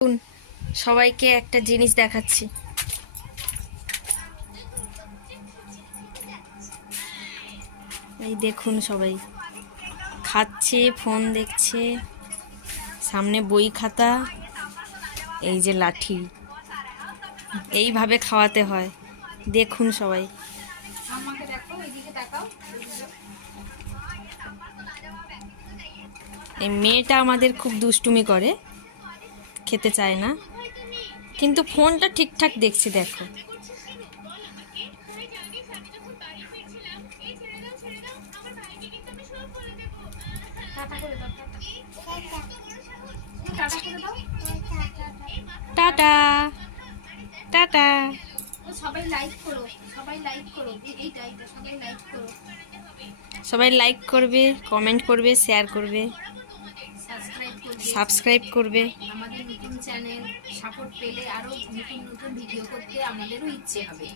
দেখুন, সবাইকে একটা জিনিস দেখাচ্ছি। এই দেখুন, সবাই খাচ্ছে, ফোন দেখছে, সামনে বই খাতা, এই যে লাঠি, এইভাবে খাওয়াতে হয়। দেখুন সবাই। এই মেয়েটা আমাদের খুব দুষ্টুমি করে, খেতে চায় না, কিন্তু ফোনটা ঠিকঠাক দেখছে। দেখো, টাটা টাটা। সবাই লাইক করো, সবাই লাইক করো, এইটাই সবাই লাইক করো, সবাই লাইক করবে, কমেন্ট করবে, শেয়ার করবে, সাবস্ক্রাইব করবে। আমাদের নতুন চ্যানেল সাপোর্ট পেলে আরো নতুন নতুন ভিডিও করতে আমাদেরও ইচ্ছে হবে।